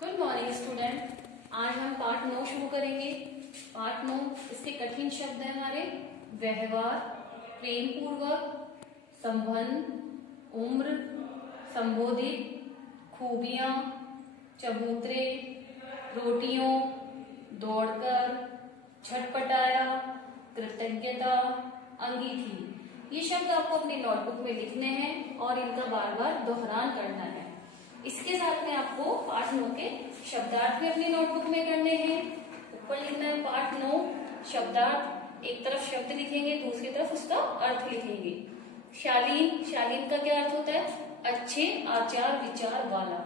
Good morning student. आज हम पाठ 9 शुरू करेंगे। पाठ 9 इसके कठिन शब्द हैं हमारे व्यवहार, प्रेम पूर्वक, संबंध, उम्र, संबोधित, खूबियां, चबूतरे, रोटियों, दौड़कर, छटपटाया, कृतज्ञता, अंगीठी। ये शब्द आपको अपनी नोटबुक में लिखने हैं और इनका बार बार दोहरान करना है। इसके साथ में आपको पाठ 9 के शब्दार्थ भी अपनी नोटबुक में करने हैं। ऊपर लिखना है पाठ 9 शब्दार्थ। एक तरफ शब्द लिखेंगे, दूसरी तरफ उसका अर्थ लिखेंगे। शालीन, शालीन का क्या अर्थ होता है? अच्छे आचार विचार वाला।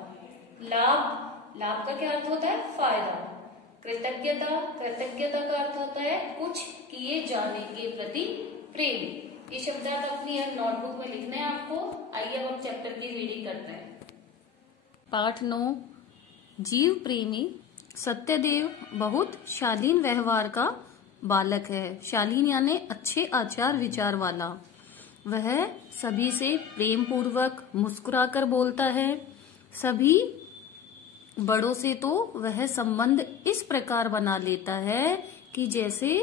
लाभ, लाभ का क्या अर्थ होता है? फायदा। कृतज्ञता, कृतज्ञता का अर्थ होता है कुछ किए जाने के प्रति प्रेम। ये शब्दार्थ अपनी नोटबुक में लिखना है आपको। आइए अब हम चैप्टर की रीडिंग करते हैं। पाठ 9 जीव प्रेमी। सत्यदेव बहुत शालीन व्यवहार का बालक है। शालीन यानी अच्छे आचार विचार वाला। वह सभी से प्रेम पूर्वक मुस्कुराकर बोलता है। सभी बड़ों से तो वह संबंध इस प्रकार बना लेता है कि जैसे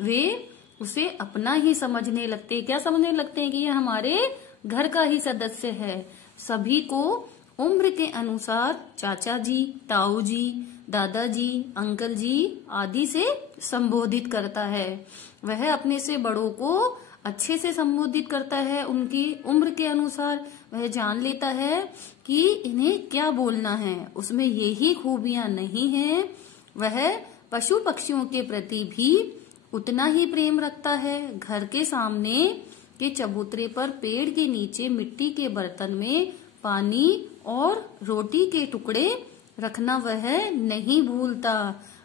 वे उसे अपना ही समझने लगते। क्या समझने लगते हैं? कि यह हमारे घर का ही सदस्य है। सभी को उम्र के अनुसार चाचा जी, ताऊ जी, दादाजी, अंकल जी आदि से संबोधित करता है। वह अपने से बड़ों को अच्छे से संबोधित करता है। उनकी उम्र के अनुसार वह जान लेता है कि इन्हें क्या बोलना है। उसमें यही खूबियां नहीं हैं। वह पशु पक्षियों के प्रति भी उतना ही प्रेम रखता है। घर के सामने के चबूतरे पर पेड़ के नीचे मिट्टी के बर्तन में पानी और रोटी के टुकड़े रखना वह नहीं भूलता।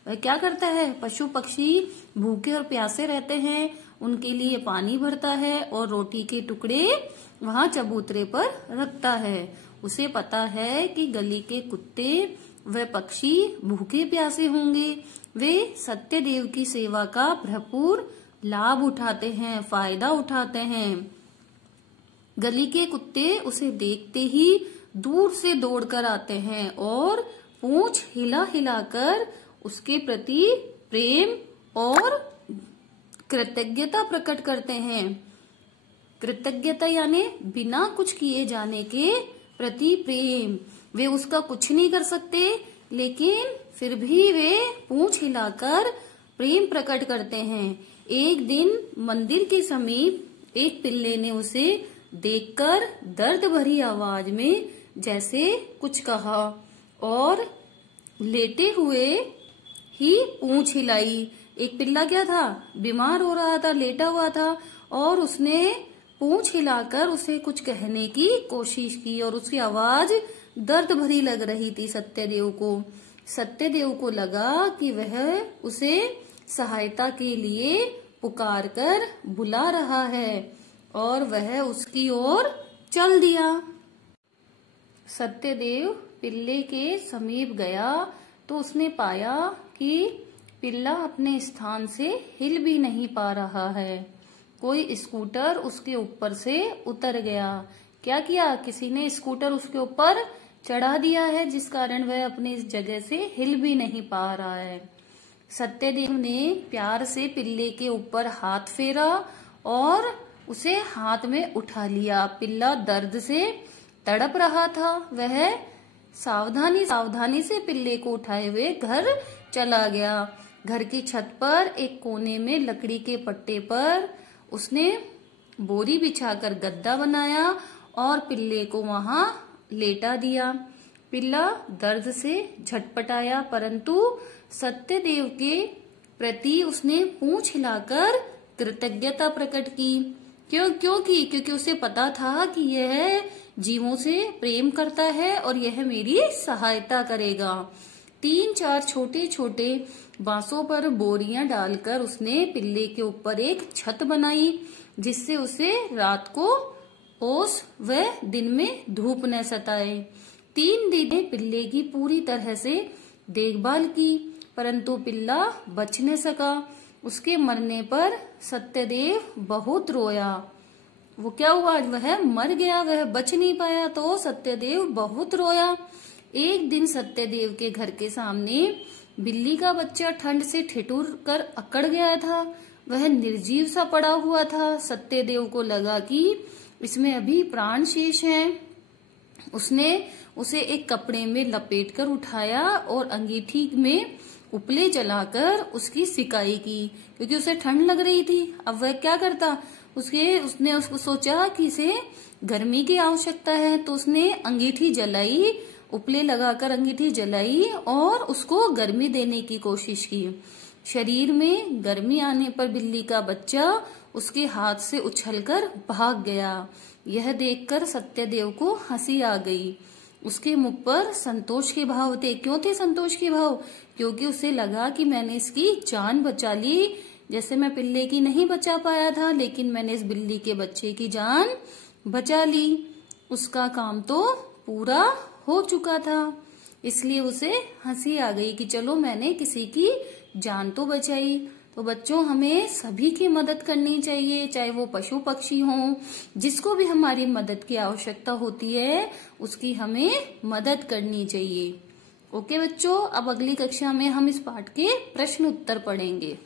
वह क्या करता है? पशु पक्षी भूखे और प्यासे रहते हैं, उनके लिए पानी भरता है और रोटी के टुकड़े वहां चबूतरे पर रखता है। उसे पता है कि गली के कुत्ते व पक्षी भूखे प्यासे होंगे। वे सत्यदेव की सेवा का भरपूर लाभ उठाते हैं, फायदा उठाते हैं। गली के कुत्ते उसे देखते ही दूर से दौड़कर आते हैं और पूंछ हिला हिलाकर उसके प्रति प्रेम और कृतज्ञता प्रकट करते हैं। कृतज्ञता यानी बिना कुछ किए जाने के प्रति प्रेम। वे उसका कुछ नहीं कर सकते, लेकिन फिर भी वे पूंछ हिलाकर प्रेम प्रकट करते हैं। एक दिन मंदिर के समीप एक पिल्ले ने उसे देखकर दर्द भरी आवाज में जैसे कुछ कहा और लेटे हुए ही पूंछ हिलाई। एक पिल्ला क्या था? बीमार हो रहा था, लेटा हुआ था और उसने पूंछ हिलाकर उसे कुछ कहने की कोशिश की और उसकी आवाज दर्द भरी लग रही थी सत्यदेव को। सत्यदेव को लगा कि वह उसे सहायता के लिए पुकार कर बुला रहा है और वह उसकी ओर चल दिया। सत्यदेव पिल्ले के समीप गया तो उसने पाया कि पिल्ला अपने स्थान से हिल भी नहीं पा रहा है। कोई स्कूटर उसके ऊपर से उतर गया। क्या किया? किसी ने स्कूटर उसके ऊपर चढ़ा दिया है, जिस कारण वह अपनी इस जगह से हिल भी नहीं पा रहा है। सत्यदेव ने प्यार से पिल्ले के ऊपर हाथ फेरा और उसे हाथ में उठा लिया। पिल्ला दर्द से तड़प रहा था। वह सावधानी सावधानी से पिल्ले को उठाए हुए घर चला गया। घर की छत पर एक कोने में लकड़ी के पट्टे पर उसने बोरी बिछाकर गद्दा बनाया और पिल्ले को वहां लेटा दिया। पिल्ला दर्द से झटपटाया, परंतु सत्यदेव के प्रति उसने पूंछ हिलाकर कृतज्ञता प्रकट की। क्योंकि उसे पता था कि यह जीवों से प्रेम करता है और यह मेरी सहायता करेगा। 3-4 छोटे छोटे बांसों पर बोरियां डालकर उसने पिल्ले के ऊपर एक छत बनाई, जिससे उसे रात को ओस व दिन में धूप न सताए। 3 दिन पिल्ले की पूरी तरह से देखभाल की, परंतु पिल्ला बच न सका। उसके मरने पर सत्यदेव बहुत रोया। वो क्या हुआ? वह मर गया, वह बच नहीं पाया, तो सत्यदेव बहुत रोया। एक दिन सत्यदेव के घर के सामने बिल्ली का बच्चा ठंड से ठिठुर कर अकड़ गया था। वह निर्जीव सा पड़ा हुआ था। सत्यदेव को लगा कि इसमें अभी प्राण शेष हैं। उसने उसे एक कपड़े में लपेटकर उठाया और अंगीठी में उपले जलाकर उसकी सिकाई की, क्योंकि उसे ठंड लग रही थी। अब वह क्या करता, उसने उसको सोचा कि इसे गर्मी की आवश्यकता है, तो उसने अंगीठी जलाई, उपले लगाकर अंगीठी जलाई और उसको गर्मी देने की कोशिश की। शरीर में गर्मी आने पर बिल्ली का बच्चा उसके हाथ से उछलकर भाग गया। यह देखकर सत्यदेव को हंसी आ गई। उसके मुख पर संतोष के भाव थे। क्यों थे संतोष के भाव? क्योंकि उसे लगा कि मैंने इसकी जान बचा ली। जैसे मैं पिल्ले की नहीं बचा पाया था, लेकिन मैंने इस बिल्ली के बच्चे की जान बचा ली। उसका काम तो पूरा हो चुका था। इसलिए उसे हंसी आ गई कि चलो मैंने किसी की जान तो बचाई। तो बच्चों, हमें सभी की मदद करनी चाहिए, चाहे वो पशु पक्षी हों, जिसको भी हमारी मदद की आवश्यकता होती है उसकी हमें मदद करनी चाहिए। ओके बच्चों, अब अगली कक्षा में हम इस पाठ के प्रश्न उत्तर पढ़ेंगे।